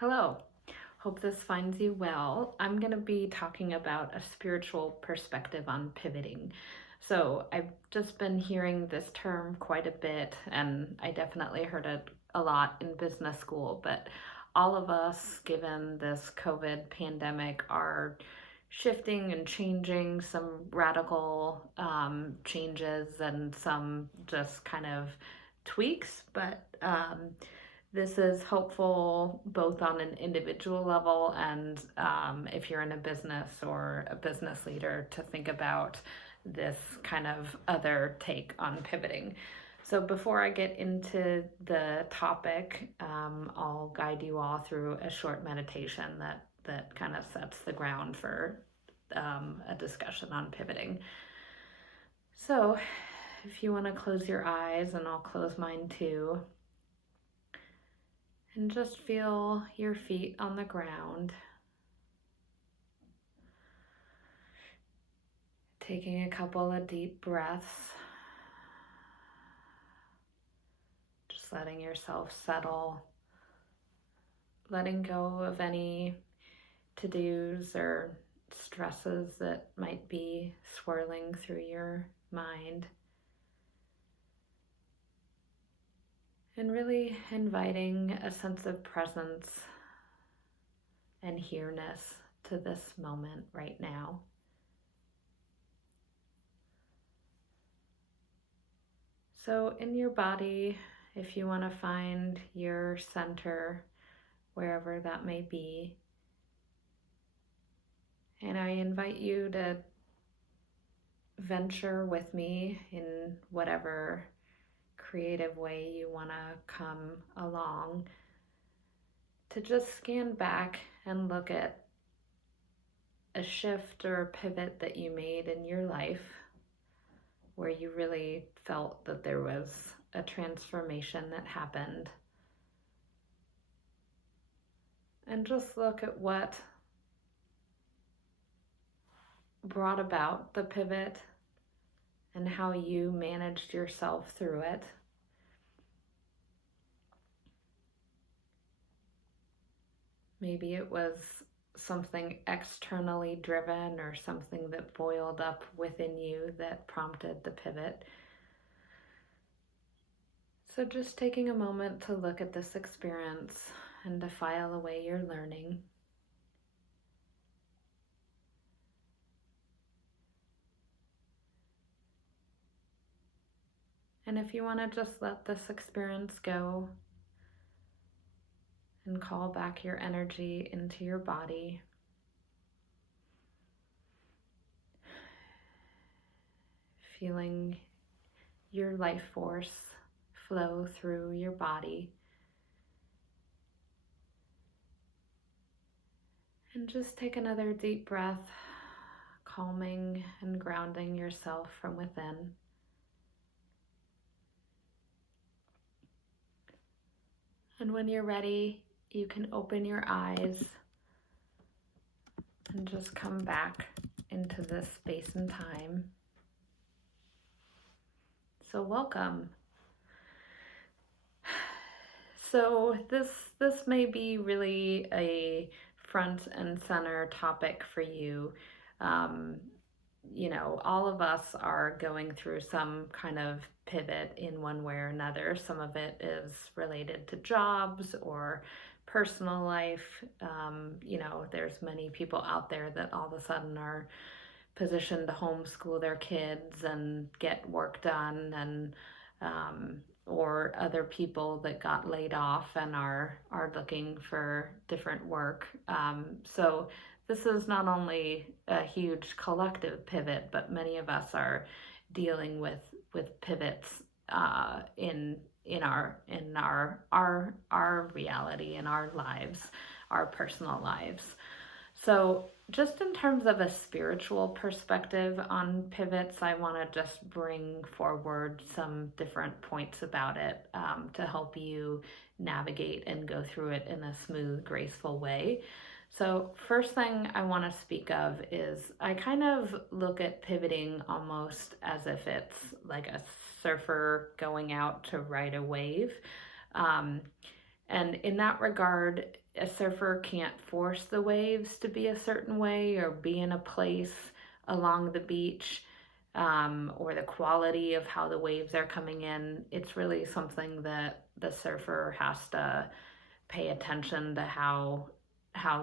Hello, hope this finds you well. I'm going to be talking about a spiritual perspective on pivoting. So, I've just been hearing this term quite a bit, and I definitely heard it a lot in business school. But all of us, given this COVID pandemic, are shifting and changing some radical changes and some just kind of tweaks. But this is helpful both on an individual level and if you're in a business or a business leader to think about this kind of other take on pivoting. So before I get into the topic, I'll guide you all through a short meditation that kind of sets the ground for a discussion on pivoting. So if you want to close your eyes, and I'll close mine too, and just feel your feet on the ground. Taking a couple of deep breaths. Just letting yourself settle. Letting go of any to-dos or stresses that might be swirling through your mind. And really inviting a sense of presence and here-ness to this moment right now. So in your body, if you want to find your center, wherever that may be, and I invite you to venture with me in whatever creative way you want to come along, to just scan back and look at a shift or a pivot that you made in your life where you really felt that there was a transformation that happened. And just look at what brought about the pivot and how you managed yourself through it. Maybe it was something externally driven or something that boiled up within you that prompted the pivot. So just taking a moment to look at this experience and to file away your learning. And if you want to just let this experience go and call back your energy into your body, feeling your life force flow through your body, and just take another deep breath, calming and grounding yourself from within. And when you're ready, you can open your eyes and just come back into this space and time. So welcome. So this may be really a front and center topic for you. All of us are going through some kind of pivot in one way or another. Some of it is related to jobs or personal life. There's many people out there that all of a sudden are positioned to homeschool their kids and get work done, and or other people that got laid off and are looking for different work. So this is not only a huge collective pivot, but many of us are dealing with pivots in our reality, in our lives, our personal lives. So just in terms of a spiritual perspective on pivots, I want to just bring forward some different points about it to help you navigate and go through it in a smooth, graceful way. So first thing I want to speak of is I kind of look at pivoting almost as if it's like a surfer going out to ride a wave. And in that regard, a surfer can't force the waves to be a certain way or be in a place along the beach, or the quality of how the waves are coming in. It's really something that the surfer has to pay attention to how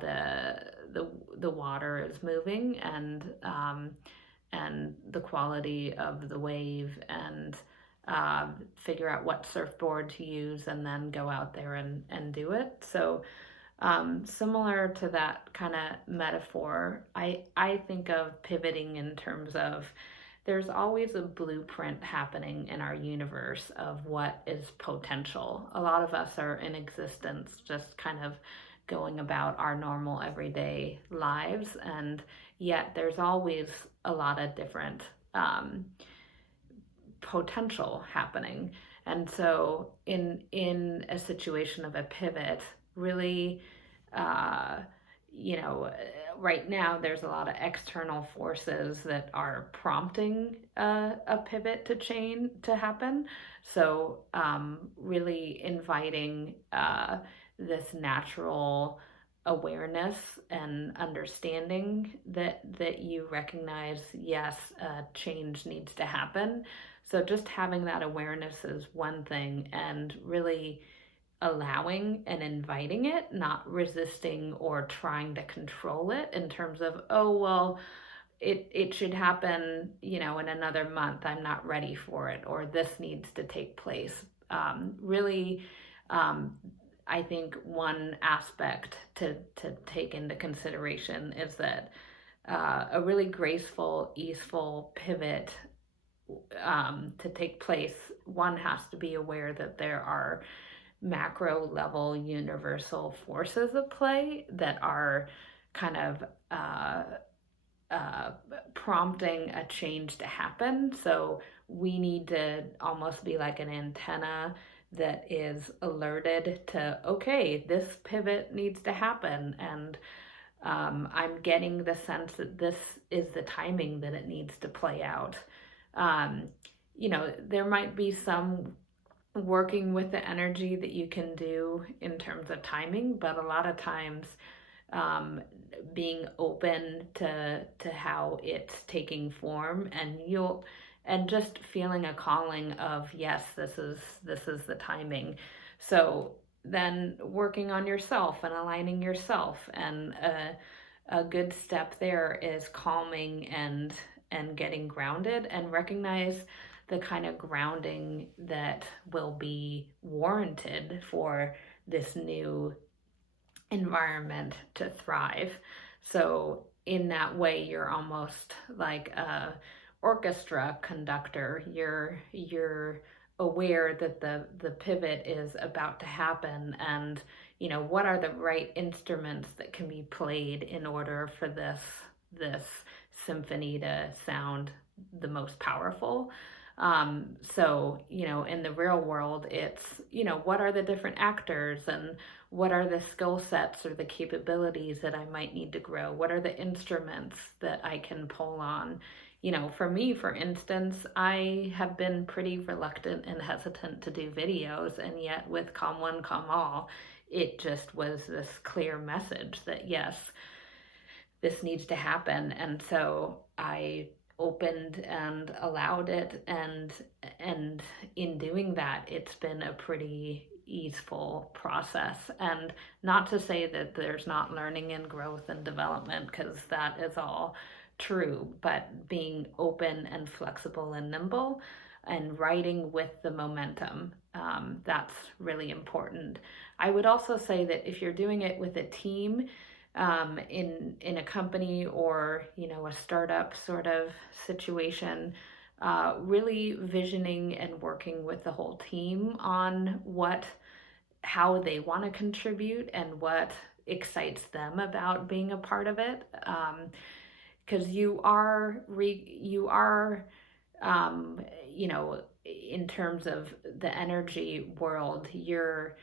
the water is moving, and the quality of the wave, and figure out what surfboard to use, and then go out there and do it. So similar to that kind of metaphor, I think of pivoting in terms of there's always a blueprint happening in our universe of what is potential. A lot of us are in existence just kind of going about our normal everyday lives, and yet there's always a lot of different um, potential happening. And so in a situation of a pivot, really, uh, you know, right now there's a lot of external forces that are prompting a pivot to happen. So really inviting this natural awareness and understanding that you recognize, yes, change needs to happen. So just having that awareness is one thing, and really allowing and inviting it, not resisting or trying to control it in terms of, oh, well, it should happen, in another month. I'm not ready for it, or this needs to take place. Really, um, I think one aspect to take into consideration is that a really graceful, easeful pivot to take place, one has to be aware that there are macro level universal forces at play that are kind of uh, prompting a change to happen. So we need to almost be like an antenna that is alerted to, okay, this pivot needs to happen. And I'm getting the sense that this is the timing that it needs to play out. Um, there might be some working with the energy that you can do in terms of timing, but a lot of times um, being open to how it's taking form, and just feeling a calling of, yes, this is the timing. So then working on yourself and aligning yourself, and a good step there is calming and getting grounded, and recognize the kind of grounding that will be warranted for this new environment to thrive. So in that way, you're almost like a orchestra conductor. You're aware that the pivot is about to happen, and what are the right instruments that can be played in order for this symphony to sound the most powerful. So in the real world, it's what are the different actors, and what are the skill sets or the capabilities that I might need to grow? What are the instruments that I can pull on? For me, for instance, I have been pretty reluctant and hesitant to do videos, and yet with Calm One, Calm All, it just was this clear message that yes, this needs to happen. And so I opened and allowed it, and in doing that, it's been a pretty easeful process. And not to say that there's not learning and growth and development, because that is all true, but being open and flexible and nimble, and riding with the momentum, that's really important. I would also say that if you're doing it with a team, in a company, or a startup sort of situation, really visioning and working with the whole team on how they want to contribute, and what excites them about being a part of it, because you are um, in terms of the energy world, you're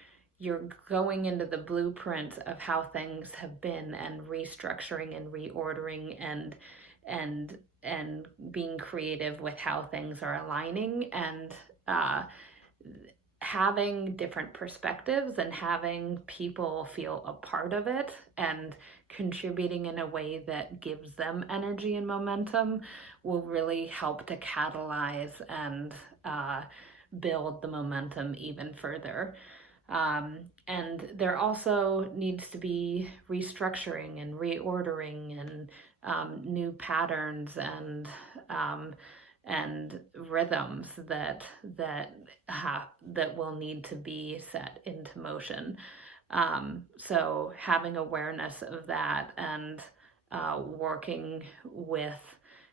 going into the blueprint of how things have been, and restructuring and reordering, and being creative with how things are aligning, and uh, having different perspectives and having people feel a part of it and contributing in a way that gives them energy and momentum will really help to catalyze and uh, build the momentum even further. And there also needs to be restructuring and reordering and new patterns um, and rhythms that will need to be set into motion. So having awareness of that and working with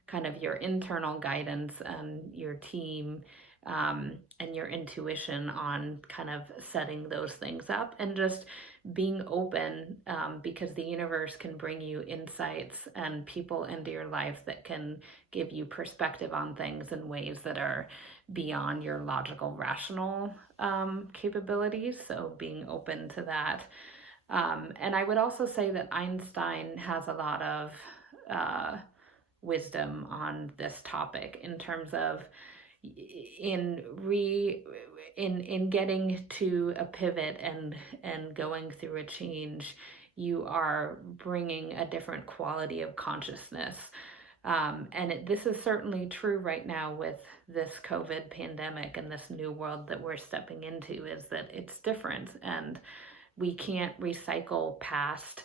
kind of your internal guidance and your team and your intuition on kind of setting those things up and just being open because the universe can bring you insights and people into your life that can give you perspective on things in ways that are beyond your logical, rational capabilities. So being open to that. And I would also say that Einstein has a lot of uh, wisdom on this topic in terms of in re in getting to a pivot and going through a change, you are bringing a different quality of consciousness. This is certainly true right now with this COVID pandemic and this new world that we're stepping into, is that it's different and we can't recycle past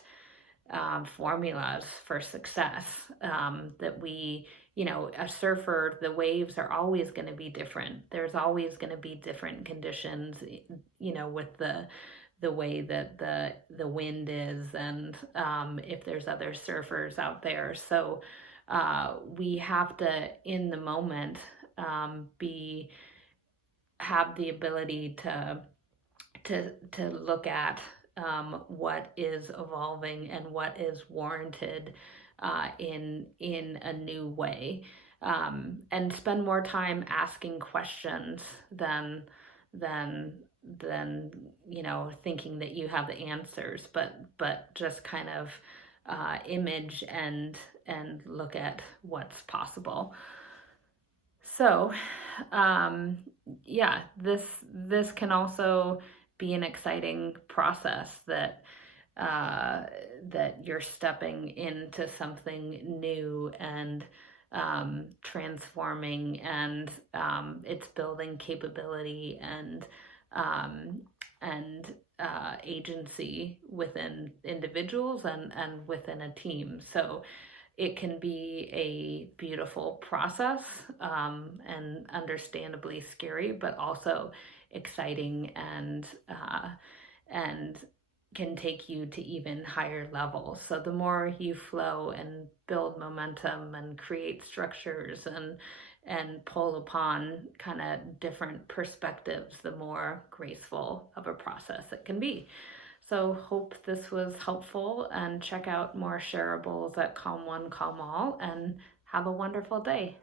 formulas for success. That we, a surfer, the waves are always going to be different. There's always going to be different conditions, with the way that the wind is, and if there's other surfers out there. So we have to, in the moment, be have the ability to look at what is evolving and what is warranted in a new way, and spend more time asking questions than than thinking that you have the answers, but just kind of image and look at what's possible. So, yeah, this can also be an exciting process uh, that you're stepping into something new and transforming, and it's building capability um, and agency within individuals and within a team. So it can be a beautiful process, and understandably scary, but also exciting and can take you to even higher levels. So the more you flow and build momentum and create structures and pull upon kind of different perspectives, the more graceful of a process it can be. So hope this was helpful, and check out more shareables at Calm One Calm All, and have a wonderful day.